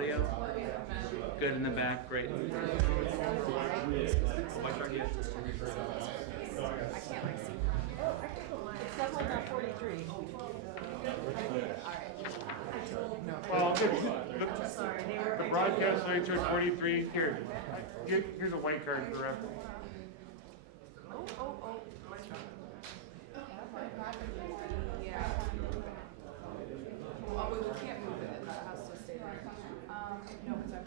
audio? Good in the back, great. I can't like see. It says like on 43. Well, the broadcast lights are 43. Here's a white card for reference. Yeah. Oh, we can't move it. It has to stay there. No, because I'm.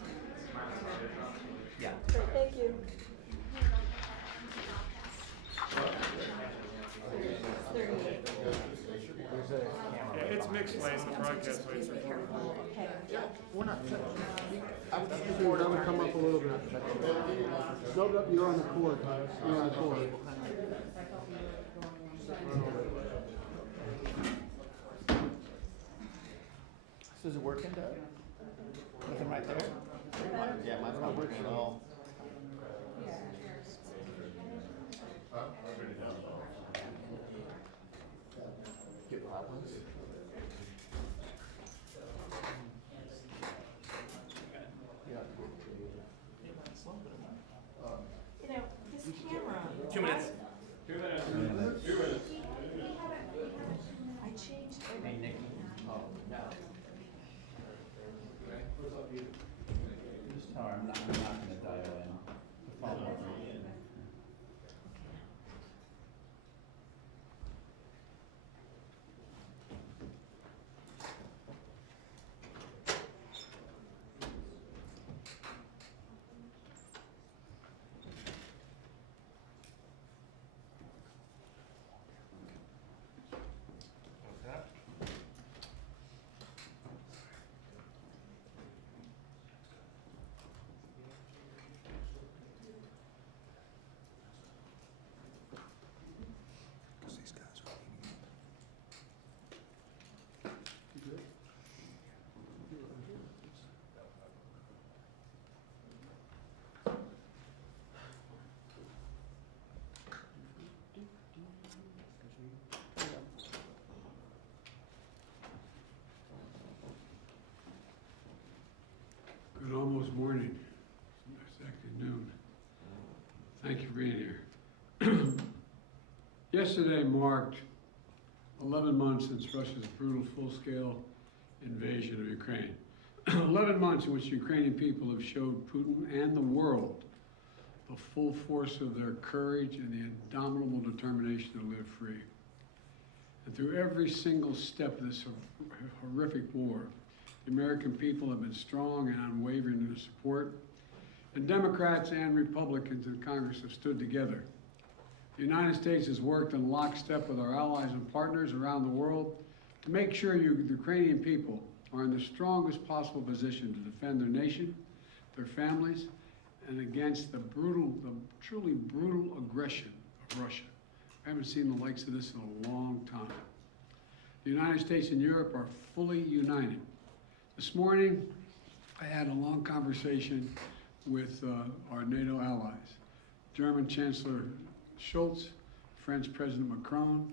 Yeah. Thank you. Yeah, it's mixed lights. The broadcast lights are 44. We're not. I would come up a little bit. No, you're on the cord. You're on the cord. So is it working, Doug? Nothing right there? Yeah, mine's not working at all. Get problems. Yeah. You know, this camera. 2 minutes. I changed everything. Just tell her I'm not gonna dial in. The phone won't ring. Good almost morning. It's afternoon. Thank you for being here. Yesterday marked 11 months since Russia's brutal full-scale invasion of Ukraine. 11 months in which Ukrainian people have showed Putin and the world the full force of their courage and the indomitable determination to live free. And through every single step of this horrific war, the American people have been strong and unwavering in their support, and Democrats and Republicans in Congress have stood together. The United States has worked in lockstep with our allies and partners around the world to make sure the Ukrainian people are in the strongest possible position to defend their nation, their families, and against the truly brutal aggression of Russia. I haven't seen the likes of this in a long time. The United States and Europe are fully united. This morning, I had a long conversation with our NATO allies, German Chancellor Scholz, French President Macron,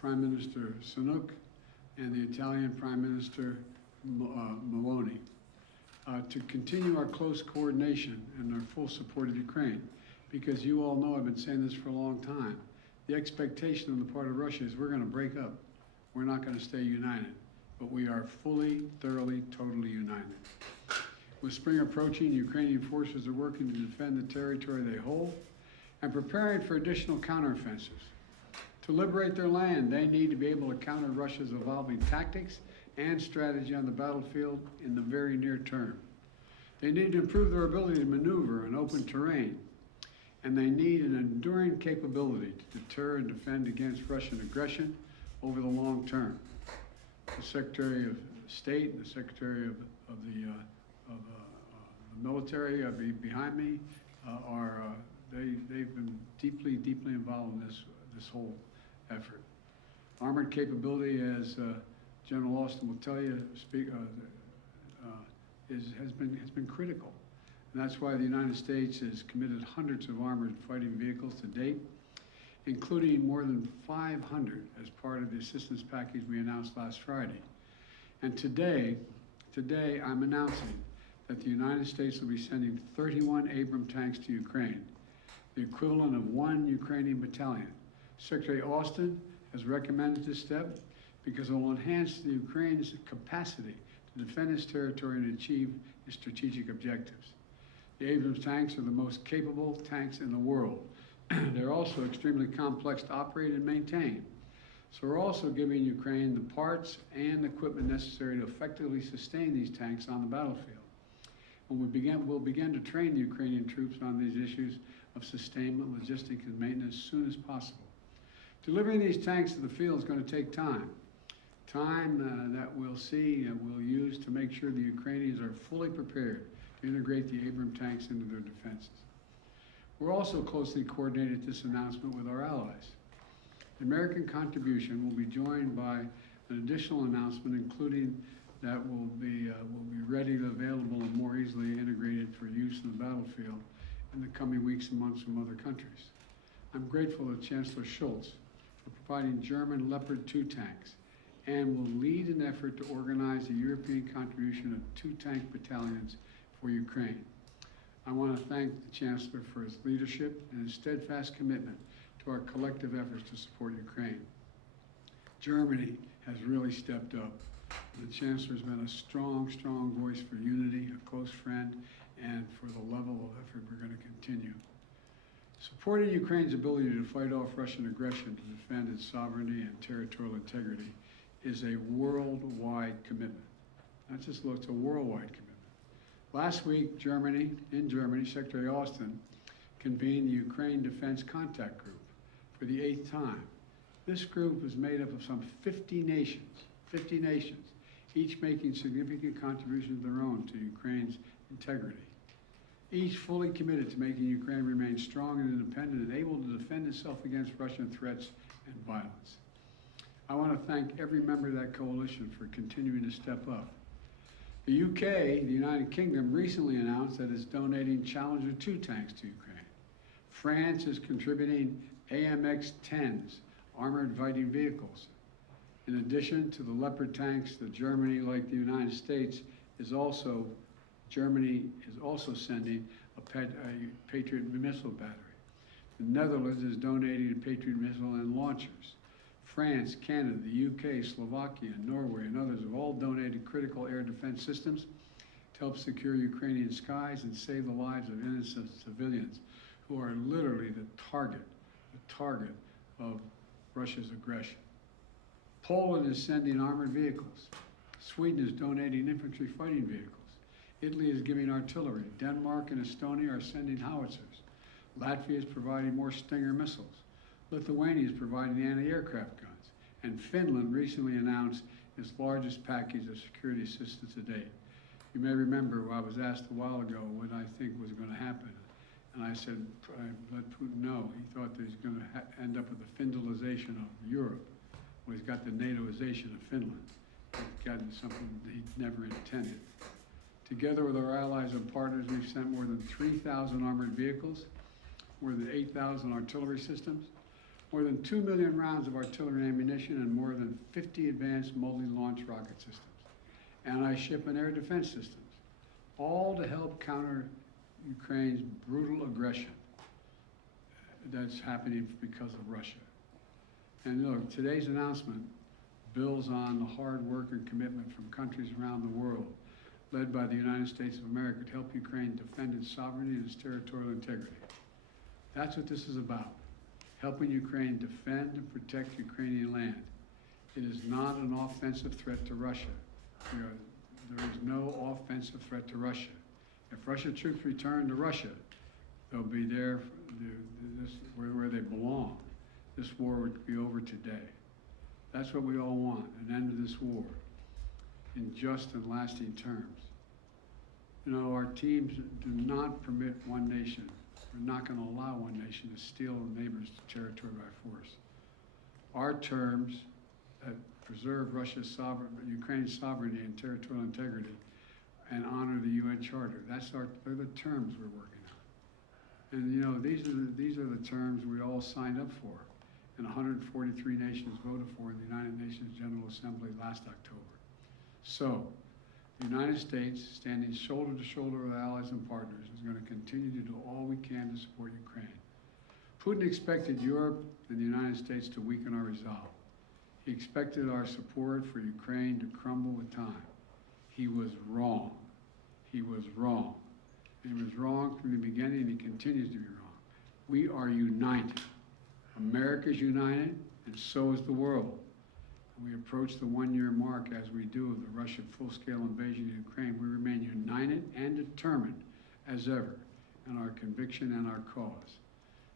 Prime Minister Sunak, and the Italian Prime Minister Meloni, to continue our close coordination and our full support of Ukraine. Because you all know I've been saying this for a long time. The expectation on the part of Russia is we're going to break up. We're not going to stay united. But we are fully, thoroughly, totally united. With spring approaching, Ukrainian forces are working to defend the territory they hold and preparing for additional counteroffensives. To liberate their land, they need to be able to counter Russia's evolving tactics and strategy on the battlefield in the very near term. They need to improve their ability to maneuver in open terrain, and they need an enduring capability to deter and defend against Russian aggression over the long term. The Secretary of State and the Secretary of the military behind me they've been deeply involved in this whole effort. Armored capability, as General Austin will tell you, has been critical, and that's why the United States has committed hundreds of armored fighting vehicles to date, including more than 500 as part of the assistance package we announced last Friday. And today I'm announcing that the United States will be sending 31 Abrams tanks to Ukraine, the equivalent of 1 Ukrainian battalion. Secretary Austin has recommended this step because it will enhance the Ukraine's capacity to defend its territory and achieve its strategic objectives. The Abrams tanks are the most capable tanks in the world. They're also extremely complex to operate and maintain. So we're also giving Ukraine the parts and equipment necessary to effectively sustain these tanks on the battlefield. And we'll begin to train the Ukrainian troops on these issues of sustainment, logistics, and maintenance as soon as possible. Delivering these tanks to the field is going to take time. That we'll see and we'll use to make sure the Ukrainians are fully prepared to integrate the Abrams tanks into their defenses. We're also closely coordinated this announcement with our allies. The American contribution will be joined by an additional announcement, including that will be readily available and more easily integrated for use in the battlefield in the coming weeks and months from other countries. I'm grateful to Chancellor Scholz for providing German Leopard 2 tanks and will lead an effort to organize a European contribution of 2 tank battalions for Ukraine. I want to thank the Chancellor for his leadership and his steadfast commitment to our collective efforts to support Ukraine. Germany has really stepped up. The Chancellor has been a strong, strong voice for unity, a close friend, and for the level of effort we're going to continue. Supporting Ukraine's ability to fight off Russian aggression to defend its sovereignty and territorial integrity is a worldwide commitment. Not just it's a worldwide commitment. Last week, in Germany, Secretary Austin convened the Ukraine Defense Contact Group for the 8th time. This group is made up of some 50 nations, each making significant contributions of their own to Ukraine's integrity. Each fully committed to making Ukraine remain strong and independent and able to defend itself against Russian threats and violence. I want to thank every member of that coalition for continuing to step up. The UK, the United Kingdom, recently announced that it's donating Challenger 2 tanks to Ukraine. France is contributing AMX-10s, armored fighting vehicles. In addition to the Leopard tanks that Germany, like the United States, Germany is also sending a Patriot missile battery. The Netherlands is donating a Patriot missile and launchers. France, Canada, the UK, Slovakia, Norway, and others have all donated critical air defense systems to help secure Ukrainian skies and save the lives of innocent civilians who are literally the target of Russia's aggression. Poland is sending armored vehicles. Sweden is donating infantry fighting vehicles. Italy is giving artillery. Denmark and Estonia are sending howitzers. Latvia is providing more Stinger missiles. Lithuania is providing anti-aircraft guns. And Finland recently announced its largest package of security assistance to date. You may remember I was asked a while ago what I think was going to happen. And I said, I let Putin know. He thought that he's going to end up with the Finlandization of Europe. Well, he's got the NATOization of Finland. He's gotten something that he never intended. Together with our allies and partners, we've sent more than 3,000 armored vehicles, more than 8,000 artillery systems, more than 2 million rounds of artillery ammunition, and more than 50 advanced multi-launch rocket systems, anti-ship and air defense systems, all to help counter Ukraine's brutal aggression that's happening because of Russia. And look, today's announcement builds on the hard work and commitment from countries around the world, led by the United States of America, to help Ukraine defend its sovereignty and its territorial integrity. That's what this is about, helping Ukraine defend and protect Ukrainian land. It is not an offensive threat to Russia. There is no offensive threat to Russia. If Russian troops return to Russia, they'll be there where they belong. This war would be over today. That's what we all want, an end to this war in just and lasting terms. You know, our teams do not permit one nation. We're not going to allow one nation to steal a neighbor's territory by force. Our terms that preserve Ukraine's sovereignty and territorial integrity and honor the UN Charter. They're the terms we're working on. And you know, these are the terms we all signed up for and 143 nations voted for in the United Nations General Assembly last October. So, The United States, standing shoulder to shoulder with allies and partners, is going to continue to do all we can to support Ukraine. Putin expected Europe and the United States to weaken our resolve. He expected our support for Ukraine to crumble with time. He was wrong. He was wrong. And he was wrong from the beginning, and he continues to be wrong. We are united. America is united, and so is the world. And we approach the one-year mark as we do of the Russian full-scale invasion of Ukraine. We remain united and determined as ever in our conviction and our cause.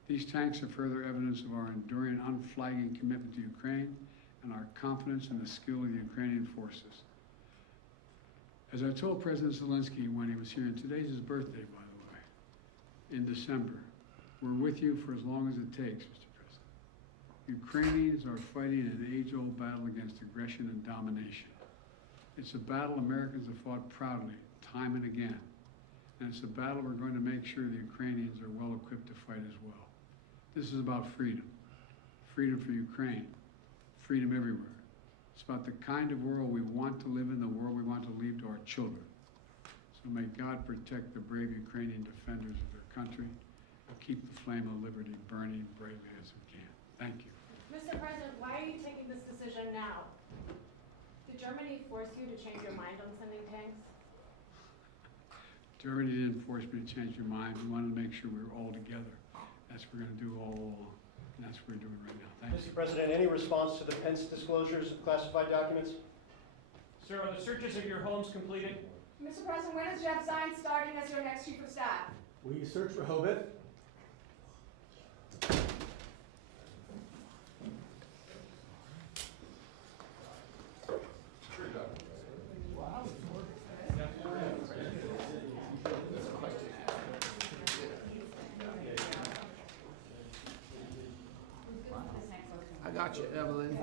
These tanks are further evidence of our enduring, unflagging commitment to Ukraine and our confidence in the skill of the Ukrainian forces. As I told President Zelensky when he was here, and today's his birthday, by the way, in December, we're with you for as long as it takes, Mr. President. Ukrainians are fighting an age-old battle against aggression and domination. It's a battle Americans have fought proudly, time and again. And it's a battle we're going to make sure the Ukrainians are well equipped to fight as well. This is about freedom. Freedom for Ukraine. Freedom everywhere. It's about the kind of world we want to live in, the world we want to leave to our children. So may God protect the brave Ukrainian defenders of their country and keep the flame of liberty burning bravely as we can. Thank you. Mr. President, why are you taking this decision now? Did Germany force you to change your mind on sending tanks? Germany didn't force me to change your mind. We wanted to make sure we were all together. That's what we're going to do all along. And that's what we're doing right now. Thank you. Mr. President, any response to the Pence disclosures of classified documents? Sir, are the searches of your homes completed? Mr. President, when is Jeff Zients starting as your next chief of staff? Will you search for Hobit? I got you, Evelyn.